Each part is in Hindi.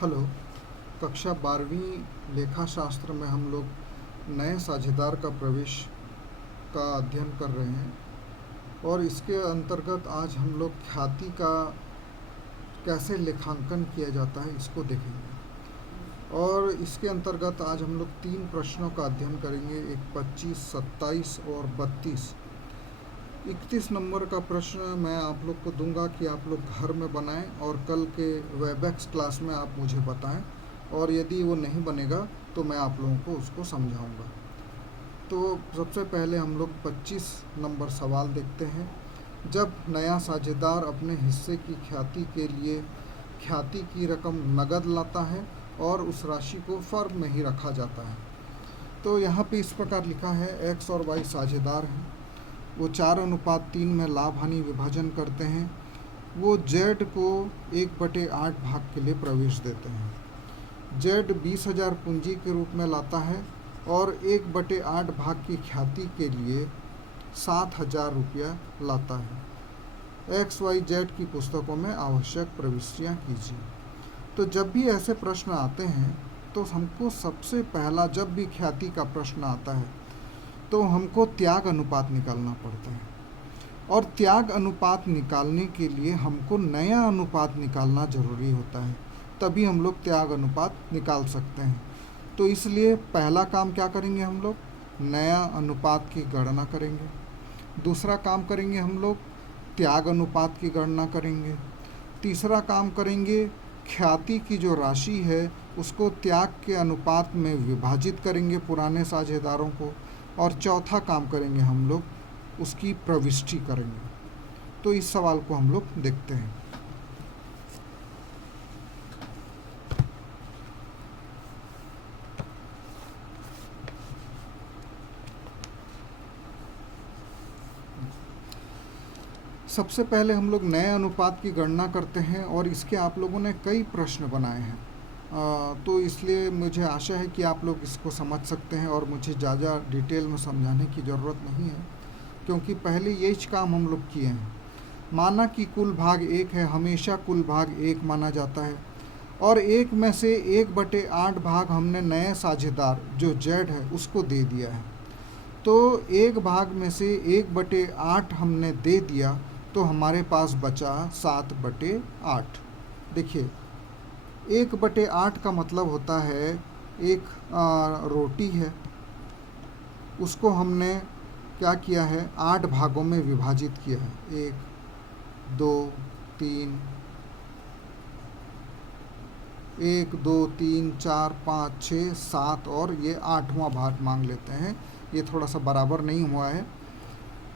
हेलो। कक्षा 12वीं लेखा शास्त्र में हम लोग नए साझेदार का प्रवेश का अध्ययन कर रहे हैं और इसके अंतर्गत आज हम लोग ख्याति का कैसे लेखांकन किया जाता है इसको देखेंगे। और इसके अंतर्गत आज हम लोग 3 प्रश्नों का अध्ययन करेंगे, एक 25, 27 और 32। 31 नंबर का प्रश्न मैं आप लोग को दूंगा कि आप लोग घर में बनाएं और कल के वेबएक्स क्लास में आप मुझे बताएं, और यदि वो नहीं बनेगा तो मैं आप लोगों को उसको समझाऊंगा। तो सबसे पहले हम लोग 25 नंबर सवाल देखते हैं। जब नया साझेदार अपने हिस्से की ख्याति के लिए ख्याति की रकम नगद लाता है और उस राशि को फर्म में ही रखा जाता है। तो यहाँ पे इस प्रकार लिखा है, एक्स और वाई साझेदार हैं, वो 4:3 में लाभ हानि विभाजन करते हैं। वो जेड को 1/8 भाग के लिए प्रवेश देते हैं। जेड 20,000 पूंजी के रूप में लाता है और 1/8 भाग की ख्याति के लिए 7,000 रुपया लाता है। एक्स वाई जेड की पुस्तकों में आवश्यक प्रविष्टियाँ कीजिए। तो जब भी ऐसे प्रश्न आते हैं तो हमको सबसे पहला, जब भी ख्याति का प्रश्न आता है तो हमको त्याग अनुपात निकालना पड़ता है, और त्याग अनुपात निकालने के लिए हमको नया अनुपात निकालना ज़रूरी होता है, तभी हम लोग त्याग अनुपात निकाल सकते हैं। तो इसलिए पहला काम क्या करेंगे, हम लोग नया अनुपात की गणना करेंगे। दूसरा काम करेंगे हम लोग त्याग अनुपात की गणना करेंगे। तीसरा काम करेंगे ख्याति की जो राशि है उसको त्याग के अनुपात में विभाजित करेंगे पुराने साझेदारों को। और चौथा काम करेंगे हम लोग उसकी प्रविष्टि करेंगे। तो इस सवाल को हम लोग देखते हैं। सबसे पहले हम लोग नए अनुपात की गणना करते हैं और इसके आप लोगों ने कई प्रश्न बनाए हैं, तो इसलिए मुझे आशा है कि आप लोग इसको समझ सकते हैं और मुझे ज़्यादा डिटेल में समझाने की ज़रूरत नहीं है, क्योंकि पहले यही काम हम लोग किए हैं। माना कि कुल भाग 1 है, हमेशा कुल भाग 1 माना जाता है, और 1 में से 1/8 भाग हमने नए साझेदार जो जेड है उसको दे दिया है। तो 1 भाग में से 1/8 हमने दे दिया, तो हमारे पास बचा 7/8। देखिए 1/8 का मतलब होता है एक रोटी है, उसको हमने क्या किया है, 8 भागों में विभाजित किया है। 1 2 3 1 2 3 4 5 6 7 और ये 8वां भाग मांग लेते हैं। ये थोड़ा सा बराबर नहीं हुआ है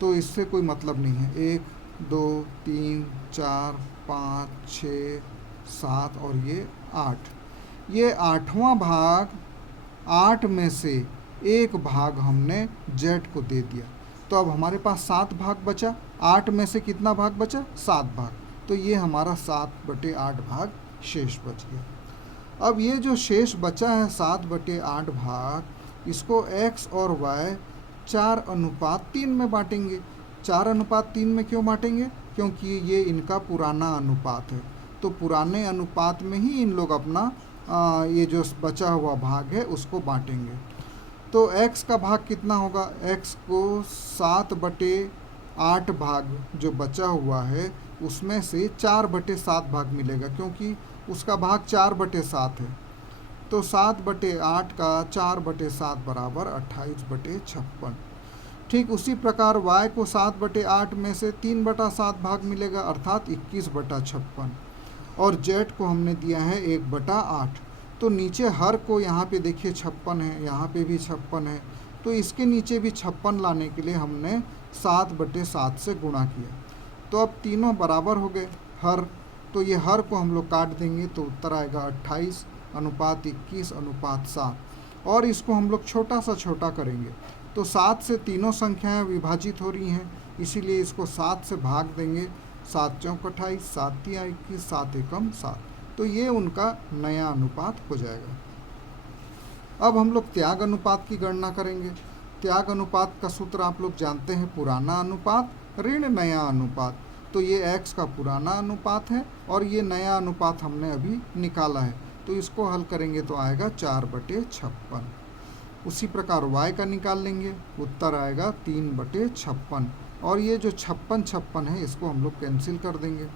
तो इससे कोई मतलब नहीं है। 1 2 3 4 5 6 7 और ये 8, ये 8वां भाग, 8 में से 1 भाग हमने जेड को दे दिया। तो अब हमारे पास 7 भाग बचा। 8 में से कितना भाग बचा, 7 भाग। तो ये हमारा 7/8 भाग शेष बच गया। अब ये जो शेष बचा है 7/8 भाग, इसको एक्स और वाई 4:3 में बांटेंगे। 4:3 में क्यों बांटेंगे, क्योंकि ये इनका पुराना अनुपात है। तो पुराने अनुपात में ही इन लोग अपना ये जो बचा हुआ भाग है उसको बांटेंगे। तो x का भाग कितना होगा, x को 7/8 भाग जो बचा हुआ है उसमें से 4/7 भाग मिलेगा, क्योंकि उसका भाग 4/7 है। तो 7/8 का 4/7 बराबर 28/56। ठीक उसी प्रकार y को 7/8 में से 3/7 भाग मिलेगा, अर्थात 21/56। और z को हमने दिया है 1/8। तो नीचे हर को यहाँ पे देखिए 56 है, यहाँ पे भी 56 है, तो इसके नीचे भी 56 लाने के लिए हमने 7/7 से गुणा किया। तो अब तीनों बराबर हो गए हर, तो ये हर को हम लोग काट देंगे तो उत्तर आएगा 28:21:7। और इसको हम लोग छोटा सा छोटा करेंगे तो 7 से तीनों संख्याएं विभाजित हो रही हैं, इसीलिए इसको 7 से भाग देंगे। 7 चौक 28, 7 तिया 21, 7 एकम 7। तो ये उनका नया अनुपात हो जाएगा। अब हम लोग त्याग अनुपात की गणना करेंगे। त्याग अनुपात का सूत्र आप लोग जानते हैं, पुराना अनुपात ऋण नया अनुपात। तो ये x का पुराना अनुपात है और ये नया अनुपात हमने अभी निकाला है। तो इसको हल करेंगे तो आएगा 4/56। उसी प्रकार y का निकाल लेंगे, उत्तर आएगा 3/56। और ये जो 56 है इसको हम लोग कैंसिल कर देंगे।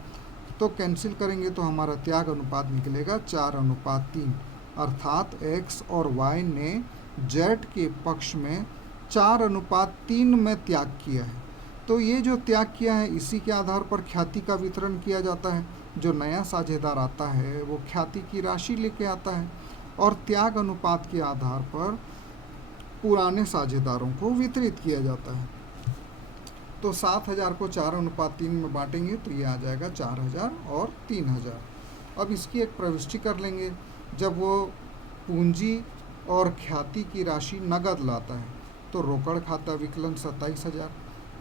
तो कैंसिल करेंगे तो हमारा त्याग अनुपात निकलेगा 4/3, अर्थात x और y ने z के पक्ष में 4/3 में त्याग किया है। तो ये जो त्याग किया है इसी के आधार पर ख्याति का वितरण किया जाता है। जो नया साझेदार आता है वो ख्याति की राशि लेके आता है और त्याग अनुपात के आधार पर पुराने साझेदारों को वितरित किया जाता है। तो 7,000 को 4/3 में बांटेंगे तो ये आ जाएगा 4,000 और 3,000। अब इसकी एक प्रविष्टि कर लेंगे। जब वो पूंजी और ख्याति की राशि नगद लाता है तो रोकड़ खाता विकलन 27,000,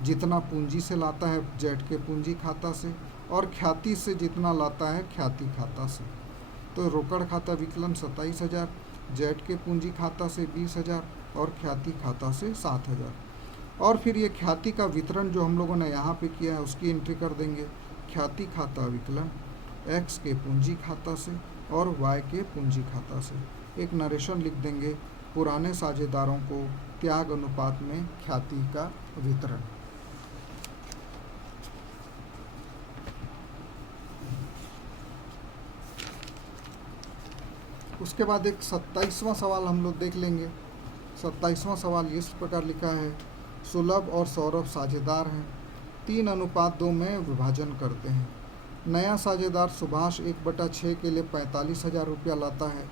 जितना पूंजी से लाता है जेड के पूंजी खाता से, और ख्याति से जितना लाता है ख्याति खाता से। तो रोकड़ खाता विकलन 27,000, जेड के पूंजी खाता से 20,000 और ख्याति खाता से 7,000। और फिर ये ख्याति का वितरण जो हम लोगों ने यहाँ पे किया है उसकी एंट्री कर देंगे। ख्याति खाता विकलन एक्स के पूंजी खाता से और वाई के पूंजी खाता से। एक नरेशन लिख देंगे, पुराने साझेदारों को त्याग अनुपात में ख्याति का वितरण। उसके बाद एक 27वां सवाल हम लोग देख लेंगे। 27वां सवाल इस प्रकार लिखा है, सुलभ और सौरभ साझेदार हैं, 3/2 में विभाजन करते हैं। नया साझेदार सुभाष 1/6 के लिए 45,000 रुपया लाता है।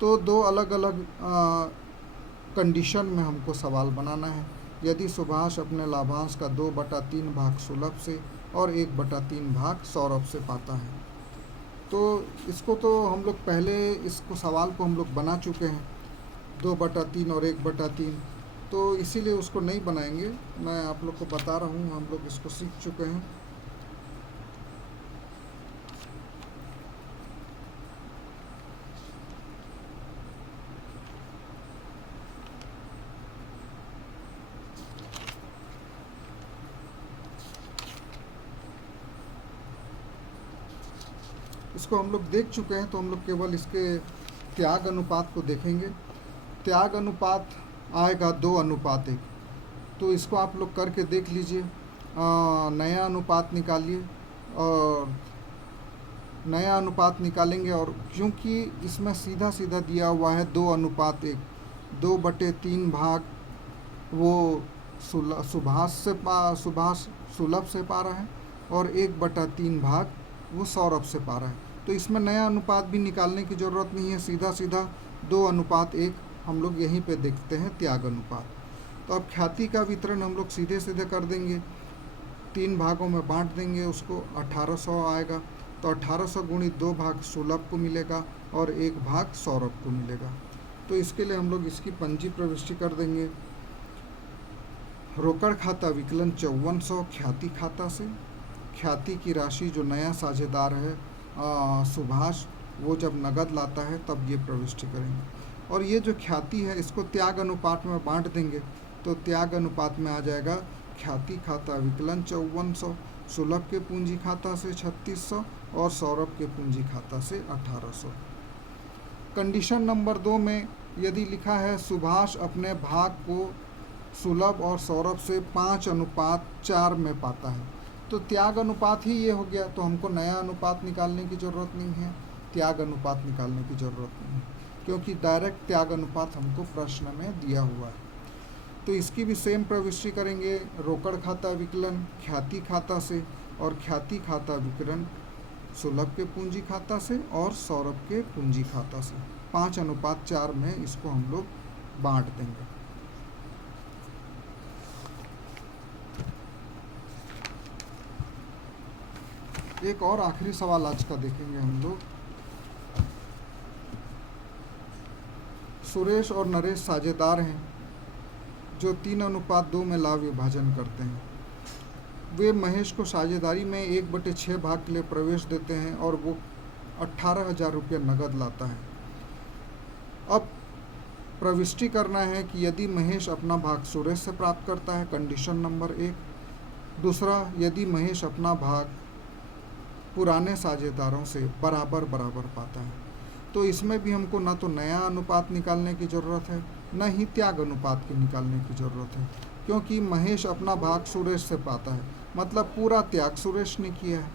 तो दो अलग अलग कंडीशन में हमको सवाल बनाना है। यदि सुभाष अपने लाभांश का 2/3 भाग सुलभ से और 1/3 भाग सौरभ से पाता है, तो इसको तो हम लोग पहले इसको सवाल को हम लोग बना चुके हैं, 2/3 और 1/3, तो इसीलिए उसको नहीं बनाएंगे। मैं आप लोग को बता रहा हूँ, हम लोग इसको सीख चुके हैं। इसको हम लोग देख चुके हैं, तो हम लोग केवल इसके त्याग अनुपात को देखेंगे। त्याग अनुपात आएगा 2/1। तो इसको आप लोग करके देख लीजिए। नया अनुपात निकालिए और नया अनुपात निकालेंगे, और क्योंकि इसमें सीधा सीधा दिया हुआ है 2/1, 2/3 भाग वो सुभाष सुलभ से पा रहा है और 1/3 भाग वो सौरभ से पा रहा है। तो इसमें नया अनुपात भी निकालने की ज़रूरत नहीं है, सीधा सीधा 2/1 हम लोग यहीं पे देखते हैं त्याग अनुपात। तो अब ख्याति का वितरण हम लोग सीधे सीधे कर देंगे, 3 भागों में बांट देंगे उसको, 1800 आएगा। तो 1800 गुणित 2 भाग सुलभ को मिलेगा और 1 भाग सौरभ को मिलेगा। तो इसके लिए हम लोग इसकी पंजी प्रविष्टि कर देंगे। रोकड़ खाता विकलन 5400 ख्याति खाता से। ख्याति की राशि जो नया साझेदार है सुभाष, वो जब नगद लाता है तब ये प्रविष्टि करेंगे। और ये जो ख्याति है इसको त्याग अनुपात में बांट देंगे। तो त्याग अनुपात में आ जाएगा ख्याति खाता विकलन 5400, सुलभ के पूंजी खाता से 3600 और सौरभ के पूंजी खाता से 1800। कंडीशन नंबर 2 में यदि लिखा है सुभाष अपने भाग को सुलभ और सौरभ से 5/4 में पाता है, तो त्याग अनुपात ही ये हो गया। तो हमको नया अनुपात निकालने की ज़रूरत नहीं है, त्याग अनुपात निकालने की ज़रूरत नहीं है, क्योंकि डायरेक्ट त्याग अनुपात हमको प्रश्न में दिया हुआ है। तो इसकी भी सेम प्रविष्टि करेंगे। रोकड़ खाता विकलन ख्याति खाता से और ख्याति खाता विकलन सुलभ के पूंजी खाता से और सौरभ के पूंजी खाता से। 5/4 में इसको हम लोग बांट देंगे। एक और आखिरी सवाल आज का देखेंगे हम लोग। सुरेश और नरेश साझेदार हैं जो 3/2 में लाभ विभाजन करते हैं। वे महेश को साझेदारी में 1/6 भाग के लिए प्रवेश देते हैं और वो 18,000 रुपये नगद लाता है। अब प्रविष्टि करना है कि यदि महेश अपना भाग सुरेश से प्राप्त करता है, कंडीशन नंबर 1। दूसरा, यदि महेश अपना भाग पुराने साझेदारों से बराबर पाता है। तो इसमें भी हमको ना तो नया अनुपात निकालने की ज़रूरत है, न ही त्याग अनुपात की निकालने की ज़रूरत है, क्योंकि महेश अपना भाग सुरेश से पाता है, मतलब पूरा त्याग सुरेश ने किया है।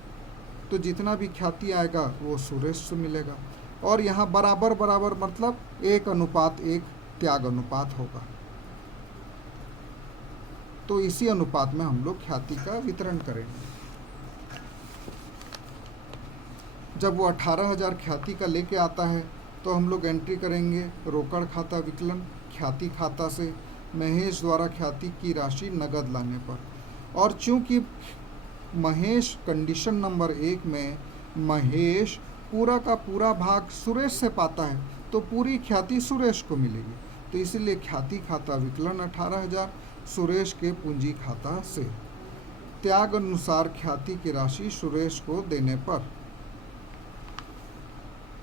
तो जितना भी ख्याति आएगा वो सुरेश से मिलेगा। और यहाँ बराबर बराबर मतलब 1:1 त्याग अनुपात होगा। तो इसी अनुपात में हम लोग ख्याति का वितरण करेंगे। जब वो 18,000 ख्याति का लेके आता है तो हम लोग एंट्री करेंगे रोकड़ खाता विकलन ख्याति खाता से महेश द्वारा ख्याति की राशि नगद लाने पर। और चूंकि महेश कंडीशन नंबर 1 में महेश पूरा का पूरा भाग सुरेश से पाता है, तो पूरी ख्याति सुरेश को मिलेगी। तो इसीलिए ख्याति खाता विकलन 18,000 सुरेश के पूंजी खाता से त्याग अनुसार ख्याति की राशि सुरेश को देने पर।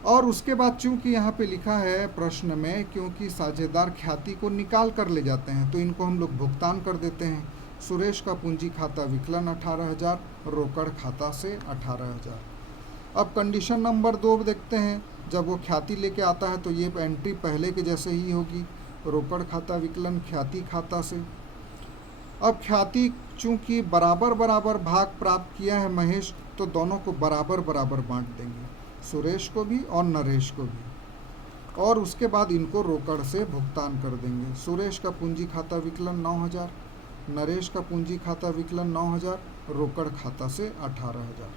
और उसके बाद चूंकि यहाँ पे लिखा है प्रश्न में, क्योंकि साझेदार ख्याति को निकाल कर ले जाते हैं तो इनको हम लोग भुगतान कर देते हैं। सुरेश का पूंजी खाता विकलन 18,000 रोकड़ खाता से 18,000। अब कंडीशन नंबर 2 देखते हैं। जब वो ख्याति लेके आता है तो ये एंट्री पहले के जैसे ही होगी, रोकड़ खाता विकलन ख्याति खाता से। अब ख्याति चूंकि बराबर बराबर भाग प्राप्त किया है महेश, तो दोनों को बराबर बराबर बांट देंगे, सुरेश को भी और नरेश को भी। और उसके बाद इनको रोकड़ से भुगतान कर देंगे। सुरेश का पूंजी खाता विकलन 9,000, नरेश का पूंजी खाता विकलन 9,000, रोकड़ खाता से 18,000।